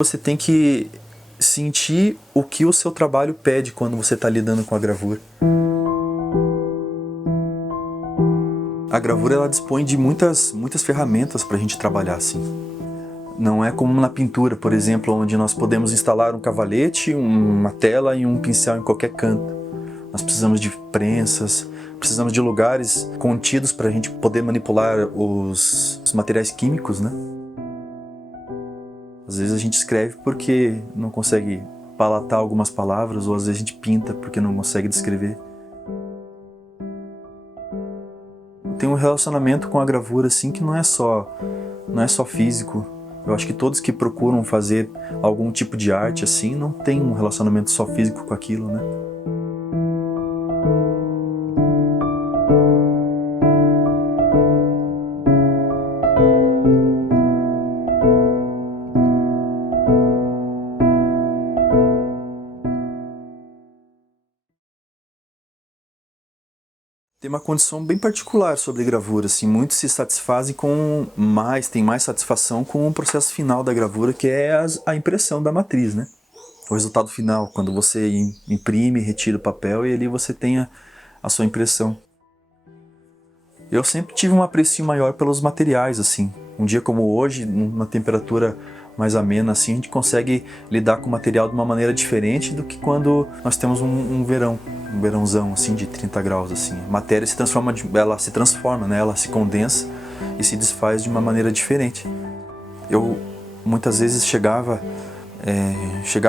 Você tem que sentir o que o seu trabalho pede quando você está lidando com a gravura. A gravura ela dispõe de muitas ferramentas para a gente trabalhar assim. Não é como na pintura, por exemplo, onde nós podemos instalar um cavalete, uma tela e um pincel em qualquer canto. Nós precisamos de prensas, precisamos de lugares contidos para a gente poder manipular os materiais químicos, né? Às vezes a gente escreve porque não consegue palatar algumas palavras, ou às vezes a gente pinta porque não consegue descrever. Tem um relacionamento com a gravura assim que não é só físico. Eu acho que todos que procuram fazer algum tipo de arte assim não tem um relacionamento só físico com aquilo, né? Tem uma condição bem particular sobre gravura, assim, muitos se satisfazem tem mais satisfação com o processo final da gravura, que é a impressão da matriz, né? O resultado final, quando você imprime, retira o papel e ali você tem a sua impressão. Eu sempre tive um apreço maior pelos materiais, assim. Um dia como hoje, numa temperatura mais amena, assim, a gente consegue lidar com o material de uma maneira diferente do que quando nós temos um verãozão, assim, de 30 graus, assim. A matéria se transforma, né? Ela se condensa e se desfaz de uma maneira diferente. Eu, muitas vezes, chegava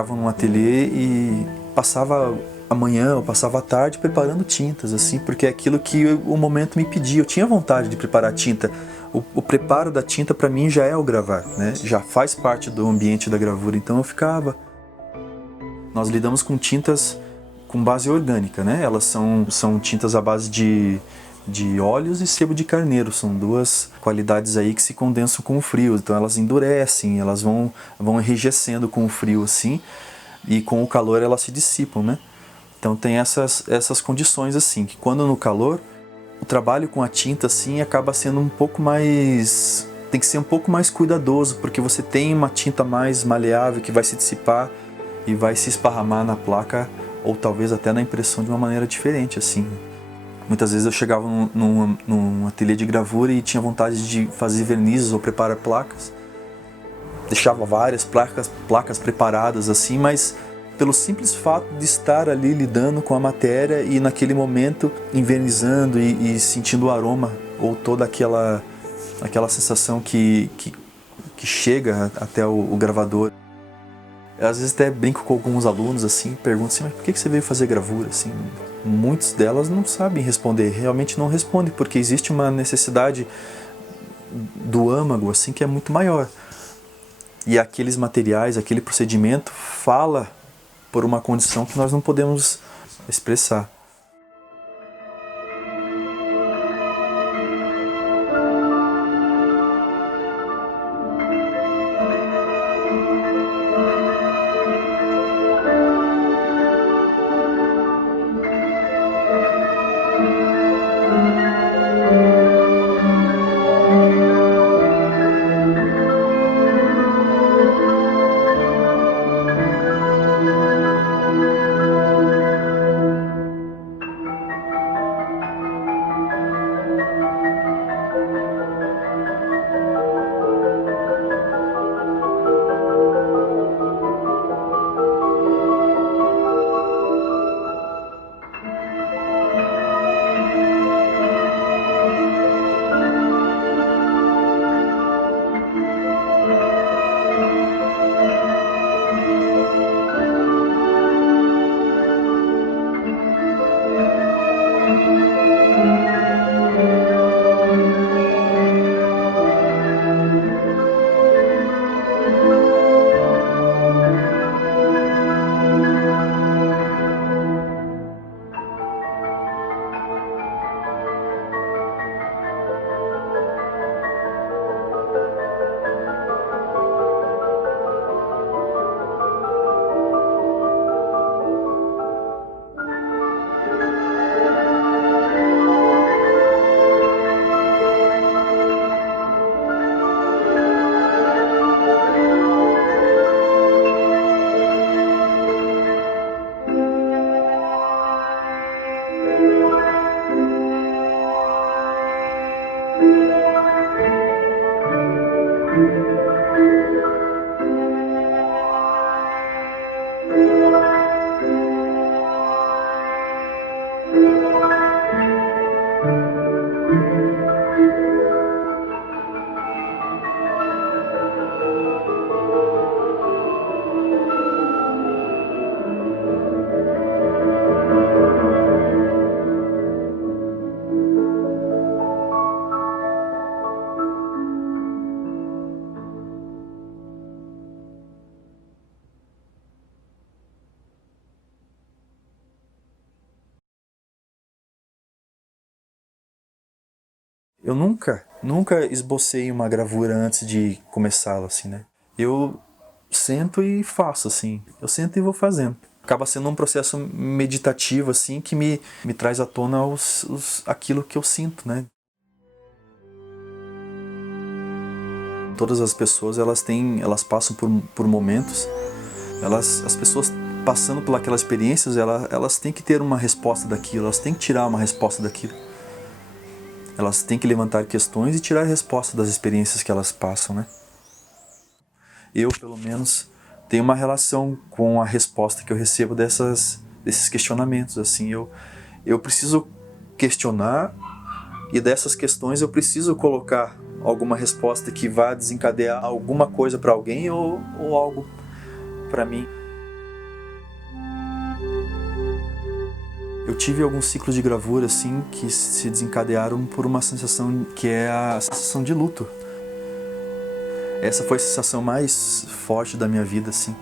num ateliê e passava a manhã ou passava a tarde preparando tintas, assim, porque é aquilo que o momento me pedia. Eu tinha vontade de preparar tinta. O preparo da tinta para mim já é o gravar, né? Já faz parte do ambiente da gravura, então eu ficava. Nós lidamos com tintas com base orgânica, né? Elas são tintas à base de óleos e sebo de carneiro. São duas qualidades aí que se condensam com o frio. Então elas endurecem, elas vão enrijecendo com o frio assim, e com o calor elas se dissipam, né? Então tem essas condições assim, que quando no calor, o trabalho com a tinta assim acaba sendo um pouco mais... tem que ser um pouco mais cuidadoso, porque você tem uma tinta mais maleável que vai se dissipar e vai se esparramar na placa, ou talvez até na impressão de uma maneira diferente, assim. Muitas vezes eu chegava num ateliê de gravura e tinha vontade de fazer vernizes ou preparar placas. Deixava várias placas preparadas assim, mas pelo simples fato de estar ali lidando com a matéria e naquele momento envernizando e sentindo o aroma ou toda aquela sensação que chega até o gravador. Às vezes até brinco com alguns alunos assim, pergunto assim, mas por que você veio fazer gravura? Assim, muitas delas não sabem responder, realmente não respondem, porque existe uma necessidade do âmago assim que é muito maior. E aqueles materiais, aquele procedimento fala por uma condição que nós não podemos expressar. Eu nunca esbocei uma gravura antes de começá-la, assim, né? Eu sento e faço, assim. Eu sento e vou fazendo. Acaba sendo um processo meditativo, assim, que me traz à tona aquilo que eu sinto, né? Todas as pessoas, elas passam por momentos, as pessoas passando por aquelas experiências, elas têm que ter uma resposta daquilo, elas têm que tirar uma resposta daquilo. Elas têm que levantar questões e tirar a resposta das experiências que elas passam, né? Eu, pelo menos, tenho uma relação com a resposta que eu recebo desses questionamentos. Assim, eu preciso questionar e dessas questões eu preciso colocar alguma resposta que vá desencadear alguma coisa para alguém ou algo para mim. Eu tive alguns ciclos de gravura assim que se desencadearam por uma sensação que é a sensação de luto. Essa foi a sensação mais forte da minha vida, assim.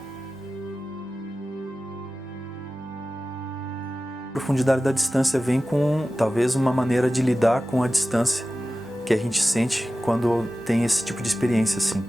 A profundidade da distância vem com talvez uma maneira de lidar com a distância que a gente sente quando tem esse tipo de experiência, assim.